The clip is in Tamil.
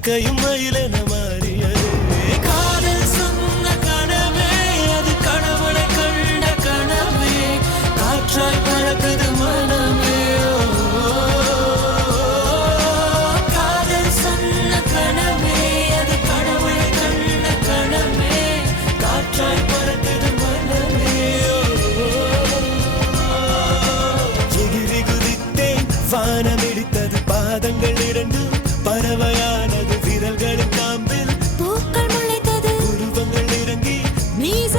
இறக்கையும் மயிலென மாறியது. காதல் சொன்ன கனவே அது கடவுளை கண்ட கனவே, காற்றாய் பறக்குது மனமே. காதல் சொன்ன கனவே அது கடவுளை கண்ட கனவே, காற்றாய் பறக்குது மனமே. எகிரி குதித்தேன், வானம் இடித்தது, பாதங்கள் இரண்டும் பறவையானது, விரல்களின் காம்பில் பூக்கள் முளைத்தது, உருவங்கள் இறங்கி மீச